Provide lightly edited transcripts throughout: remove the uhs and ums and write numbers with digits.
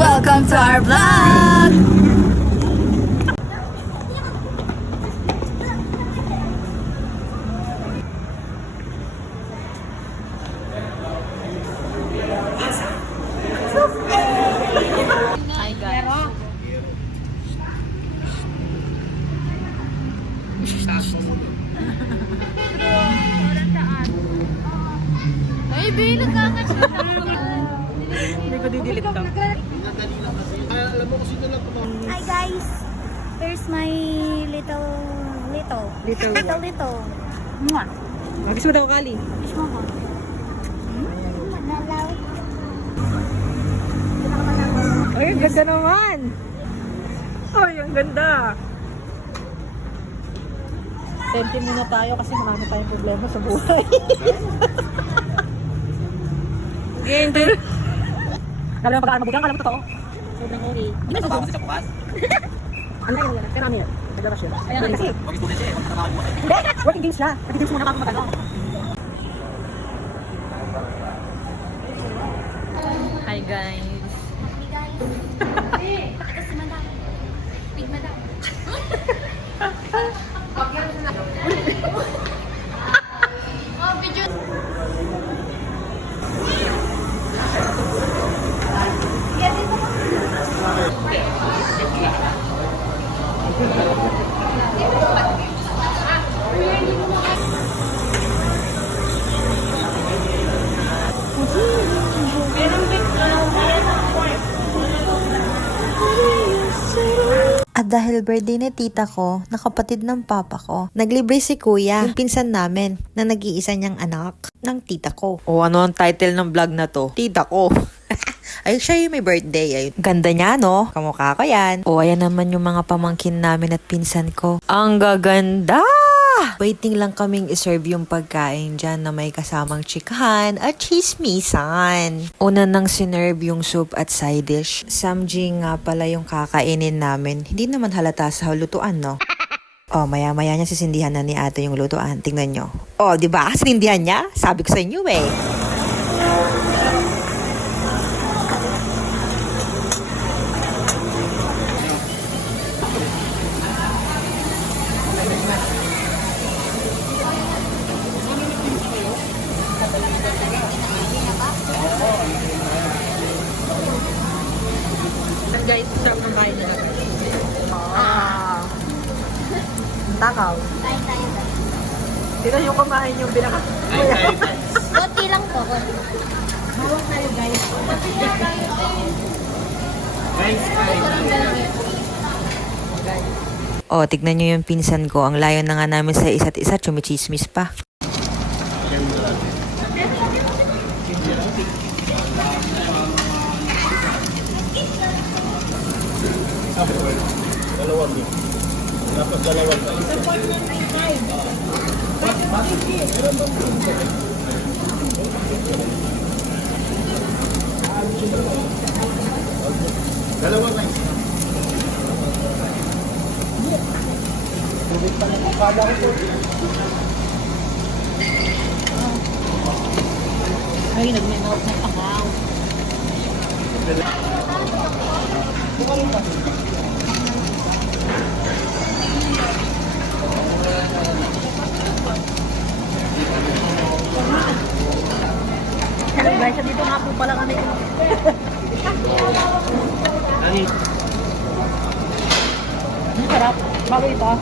Welcome to our vlog! Hi guys. Ay, Bino ka kasi. Hindi ko didilit to. Hi guys, here's my little. Mwah. Magis mo daw kali. Kiss mo ko. Madalaw. Ay, ang ganda naman. Ay, ang ganda. Senti muna tayo kasi marami tayong problema sa buhay. Hindi. Kala mo pagkaan mabugang, kala mo totoo. Sobrang okay. Hindi na sa bukas. Ano yun? Pero ano yun? Naglaras yun. Kasi, hindi! Working games siya. Working games muna bago magano. Hi guys. Pakita si Madam. Big Madam. Oh, video. At dahil birthday ni tita ko, na kapatid ng papa ko, naglibre si kuya, yung pinsan namin, na nag-iisa niyang anak ng tita ko. O ano ang title ng vlog na to? Tita ko. Ay, siya yung may birthday. Ay, ganda niya, no? Kamukha ko yan. O, ayan naman yung mga pamangkin namin at pinsan ko. Ang gaganda! Waiting lang kaming iserve yung pagkain dyan na may kasamang chikahan at chismisan. Una nang sinerve yung soup at side dish. Samji nga pala yung kakainin namin. Hindi naman halata sa lutuan, no? Oh, maya-maya niya sisindihan na ni ate yung lutuan. Tingnan nyo. Oh, di ba? Sinindihan niya? Sabi ko sa inyo eh. Guys, sarap ng kain nila. Takaw. Tayo tayo. Sila yung kumain yung pinaka... Konti lang to. Hawak tayo guys. Oh, tignan nyo yung pinsan ko. Ang layo na nga namin sa isa't isa. Chumichismis pa. Dapat dalawang tayo. Dalawang tayo. Tubig pa lang. Kala ko po. Ay, nag-melt na takaw. Hello guys, dito nga po pala kami. Ani? Ang sarap. Bago ito.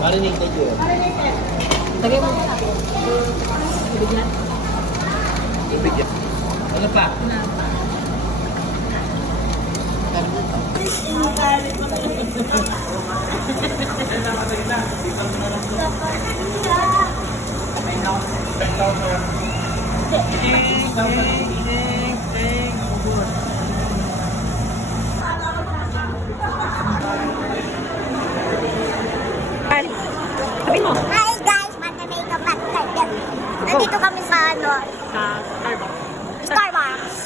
Marinig na yun. Lagay mo. Bigyan. Ibigyan. Ano pa? Sabihin mo. Hi guys, mag-makeup at kayo. Nandito kami sa ano, Sa Starbucks. Starbucks.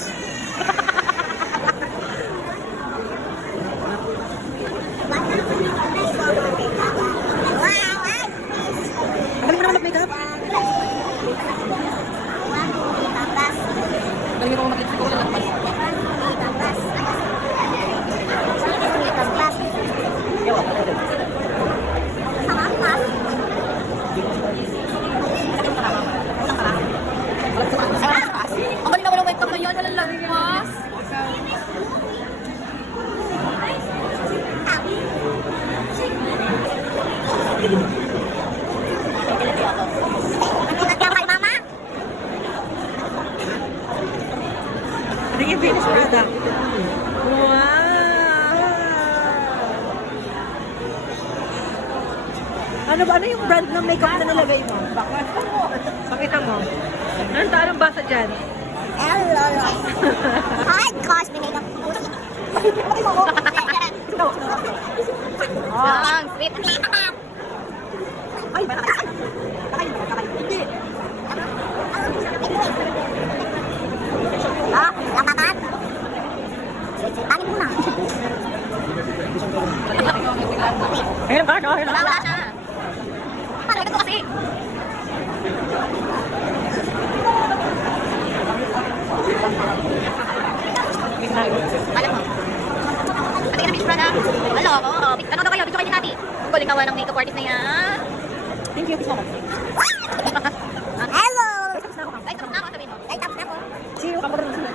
Ano ba? Ano yung brand ng makeup na nilagay mo? Pakita mo. Anong tarong basa dyan? Hi, Cosby makeup. Lang, sweet. Ay, hindi. Lapakat. Tanin mo na. Ayun ba? Ayun Wala siya. Paano ito kasi? Alam mo. Pati ka na Miss Prada. Wala ako. Ano daw kayo? Video kayo din natin. Ang galing naman ng makeup artist na yan. Thank you, so much. Hello! Ay, tapos na ako sabihin mo. Ay, tapos na ako. See you, kamarunong sila.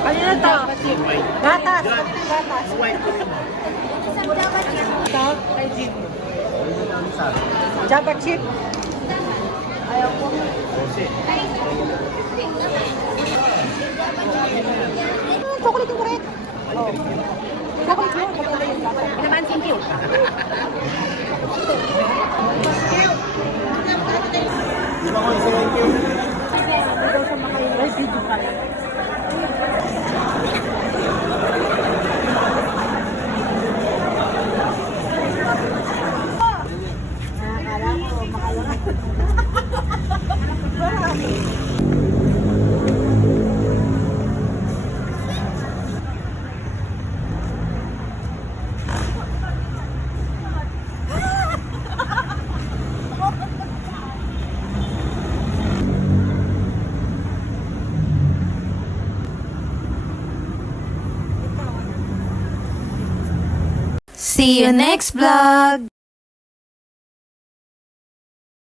Ano na to? Gatas. Gatas. Salt kay Jeep. Java chip. Ayaw ko. Chocolate yung correct. Oh. Chocolate yun. Chocolate yun. Ano naman, thank you. Di ba ko isa lang kayo? Ikaw sa mga yun. Ay, video pala. Akala ko, makalangan. See you next vlog!